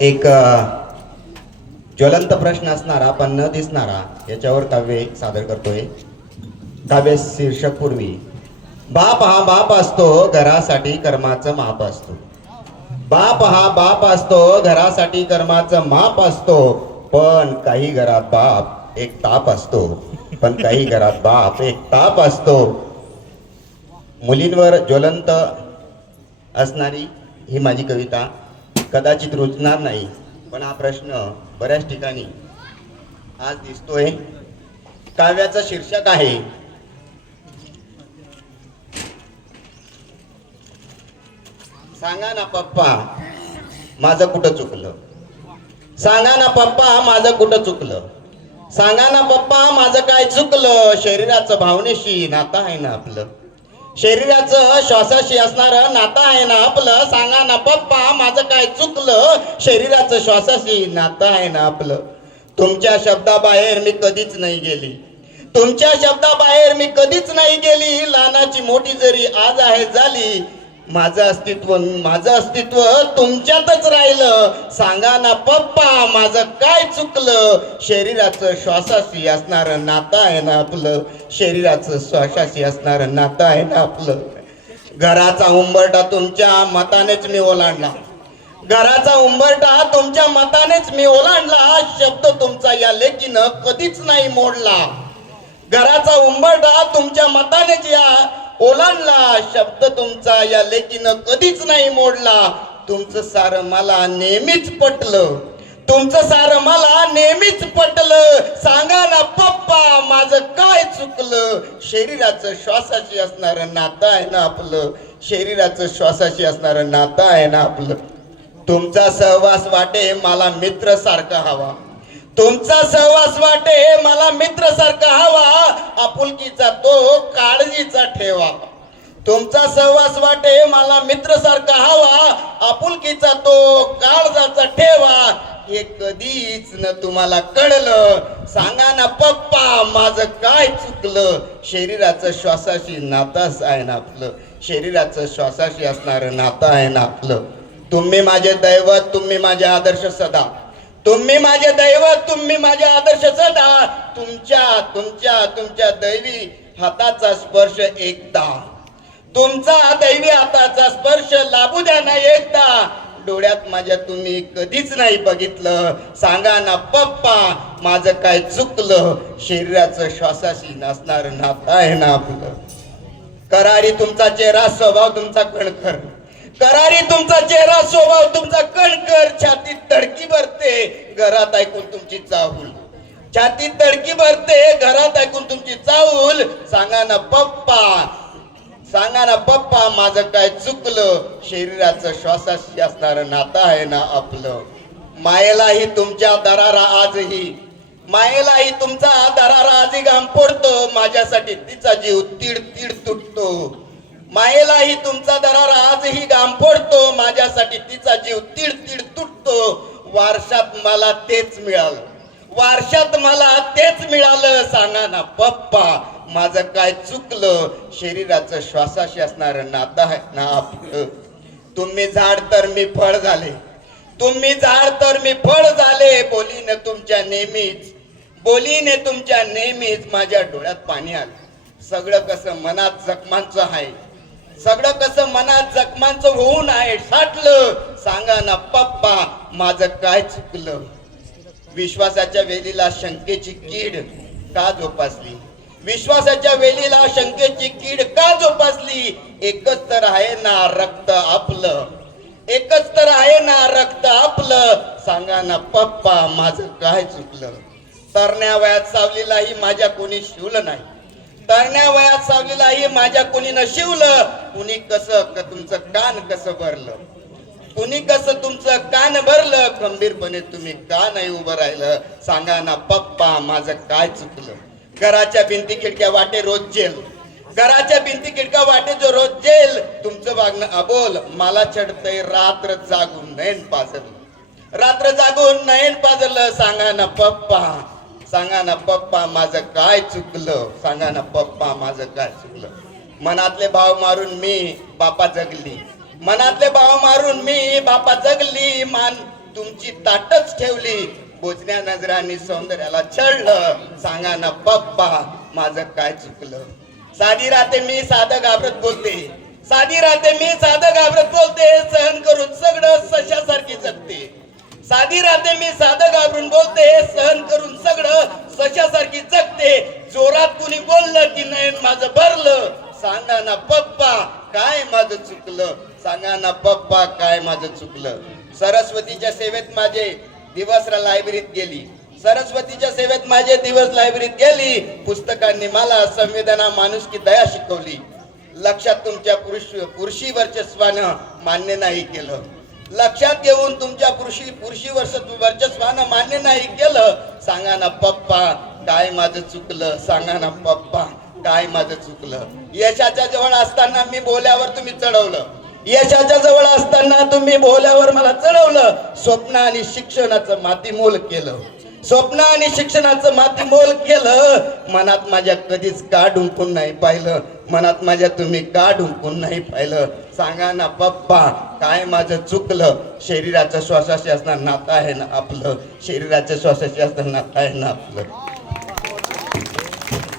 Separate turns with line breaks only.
एक ज्वलंत प्रश्न असणारा पण न दिसणारा याच्यावर काव्य सादर करतोय. काव्य शीर्षक पूर्वी. बाप हा बाप असतो घरासाठी कर्माचं माप असतो. बाप हा बाप असतो घरासाठी कर्माचं माप असतो पण काही घरात बाप एक ताप असतो. पण काही घरात बाप एक ताप असतो. मुलींवर ज्वलंत असणारी ही माझी कविता. कदाचित रुजणार नाही पण हा प्रश्न बऱ्याच ठिकाणी आज दिसतोय. काव्याचं शीर्षक आहे सांगा ना पप्पा माझं कुठं चुकलं? सांगा ना पप्पा माझं कुठं चुकलं? सांगा ना पप्पा माझं काय चुकलं? शरीराचं भावनेशी नातं आहे ना आपलं. शरीराचं श्वासाशी असणारं नातं आहे ना आपलं. सांगा ना पप्पा माझं काय चुकलं? शरीराचं श्वासाशी नातं आहे ना आपलं. तुमच्या शब्दाबाहेर मी कधीच नाही गेली. तुमच्या शब्दाबाहेर मी कधीच नाही गेली. लहानाची मोठी जरी आज आहे झाली माझं अस्तित्व माझं अस्तित्व तुमच्यातच राहिलं. सांगा ना पप्पा माझं काय चुकलं? शरीराचं श्वासाशी असणारं नातं आहे ना आपलं? शरीराचं श्वासाशी असणारं नातं आहे ना आपलं? घराचा उंबरटा तुमच्या मतानेच मी ओलांडला. घराचा उंबरटा तुमच्या मतानेच मी ओलांडला. शब्द तुमचा या लेखीनं कधीच नाही मोडला. घराचा उंबरटा तुमच्या मतानेच या ओलांडला शब्द तुमचा या लेकीनं कधीच नाही मोडला. तुमचं सारं मला नेहमीच पटलं. तुमचं सारं मला नेहमीच पटलं. सांगा ना पप्पा माझं काय चुकलं? शरीराचं श्वासाशी असणारं नातं आहे ना आपलं? शरीराचं श्वासाशी असणारं नातं आहे ना आपलं? तुमचा सहवास वाटे मला मित्र सारखा हवा. तुमचा सहवास वाटे मला मित्र सारखा हवा. आपुलकीचा तो काळजीचा ठेवा. तुमचा सहवास वाटे मला मित्र सारखा हवा. आपुलकीचा तो काळजाचा ठेवा. हे कधीच न तुम्हाला कळलं. सांगा ना पप्पा माझं काय चुकलं? शरीराचं श्वासाशी नाताच आहे ना आपलं. शरीराचं श्वासाशी असणारं नातं आहे ना आपलं. तुम्ही माझे दैवत तुम्ही माझे आदर्श सदा. तुम्ही माझे दैवत तुम्ही माझ्या आदर्श सदा तुमच्या तुमच्या तुमच्या दैवी हाताचा स्पर्श एकदा. तुमचा दैवी हाताचा स्पर्श लाभू द्या ना एकदा. डोळ्यात माझ्या तुम्ही कधीच नाही बघितलं. सांगा ना पप्पा माझं काय चुकलं? शरीराचं श्वासाशी नसणार नाता आहे ना आपलं? करारी तुमचा चेहरा स्वभाव तुमचा कणखर. करारी तुमचा चेहरा स्वभाव तुमचा कणकर छातीत तडकी भरते घरात ऐकून तुमची चाहूल. छातीत तडकी भरते घरात ऐकून तुमची चाहूल. सांगा ना पप्पा. सांगा ना पप्पा माझं काय चुकलं? शरीराचं श्वासाशी असणारं नातं आहे ना आपलं? मायेलाही तुमच्या दरारा आजही. मायेलाही तुमचा दरारा आजही घाम फोडतो. माझ्यासाठी तिचा जीव तीड तीड तुटतो. मायेलाही तुमचा दरारा आजही घाम फोडतो माझ्यासाठी तिचा जीव तीड तीड तुटतो. वारशात मला तेच मिळालं. वारशात मला तेच मिळालं. सांगा ना पप्पा माझं काय चुकलं? शरीराचं श्वासाशी असणारं नातं आहे ना आपलं? तुम्ही झाड तर मी फळ झाले. तुम्ही झाड तर मी फळ झाले. बोलीने तुमच्या नेहमीच. बोलीने तुमच्या नेहमीच. माझ्या डोळ्यात पाणी आलं. सगळं कसं मनात जखमांचं आहे. सगळं कसं मनात जखमांचं होऊन आहे साठलं. सांगा ना पप्पा माझं काय चुकलं? विश्वासाच्या वेलीला शंकेची कीड का जोपासली? विश्वासाच्या वेलीला शंकेची कीड का जोपासली? एकच तर आहे ना रक्त आपलं. एकच तर आहे ना रक्त आपलं. सांगा ना पप्पा माझं काय चुकलं? तरण्या वयात सावलीलाही माझ्या कोणी शिवलं नाही. तरण्या वयात सावलीलाही माझ्या कोणी न शिवलं? कुणी कसं तुमचं कान कसं भरलं? कुणी कसं तुमचं कान भरलं? खंबीरपणे तुम्ही का नाही उभं राहिलं? सांगा ना पप्पा माझं काय चुकलं? घराच्या भिंती खिडक्या वाटे रोज जेल. घराच्या भिंती खिडक्या वाटे जो रोज जेल. तुमचं वागणं अबोल. मला चढतय रात्र जागून नयन पाजलं. रात्र जागून नयन पाजलं. सांगा ना पप्पा सांगा ना पप्पा माझं काय चुकलं? सांगा ना पप्पा माझं काय चुकलं? मनातले भाव मारून मी बापा जगली. मनातले भाव मारून मी बापा जगली. मान तुमची ताटच ठेवली. बोचण्या नजरांनी सौंदर्याला छळलं. सांगा ना पप्पा माझं काय चुकलं? साधी राहते मी साधं घाबरत बोलते. साधी राहते मी साधं घाबरत बोलते. सहन करून सगळं सशासारखी जगते. साधी राहते मी साधं घाबरून बोलते सहन करून सगळं सशासारखी जगते. जोरात कुणी बोललं की नयन माझं भरलं. सांगा ना पप्पा काय माझं चुकलं? सांगा ना पप्पा काय माझं चुकलं? सरस्वतीच्या सेवेत माझे दिवस लायब्ररीत गेली. सरस्वतीच्या सेवेत माझे दिवस लायब्ररीत गेली. पुस्तकांनी मला संवेदना माणुसकी दया शिकवली. लक्षात तुमच्या पुरुष पुरुषी वर्चस्वानं मान्य नाही केलं. लक्षात घेऊन तुमच्या पुरुषी पुरुषी वर्ष वर्चस्वानं मान्य नाही केलं सांगा ना पप्पा काय माझं चुकलं? सांगा ना पप्पा काय माझं चुकलं? यशाच्या जवळ असताना मी बोल्यावर तुम्ही चढवलं. यशाच्या जवळ असताना तुम्ही बोल्यावर मला चढवलं. स्वप्न आणि शिक्षणाचं मातीमोल केलं. स्वप्न आणि शिक्षणाचं मातीमोल केलं. मनात माझ्या कधीच का डुंकून नाही पाहिलं. मनात माझ्या तुम्ही का डुंकून नाही पाहिलं. सांगा ना पप्पा काय माझं चुकलं? शरीराच्या श्वासाशी असणार नातं आहे ना आपलं? शरीराच्या श्वासाशी असणार नातं आहे ना आपलं?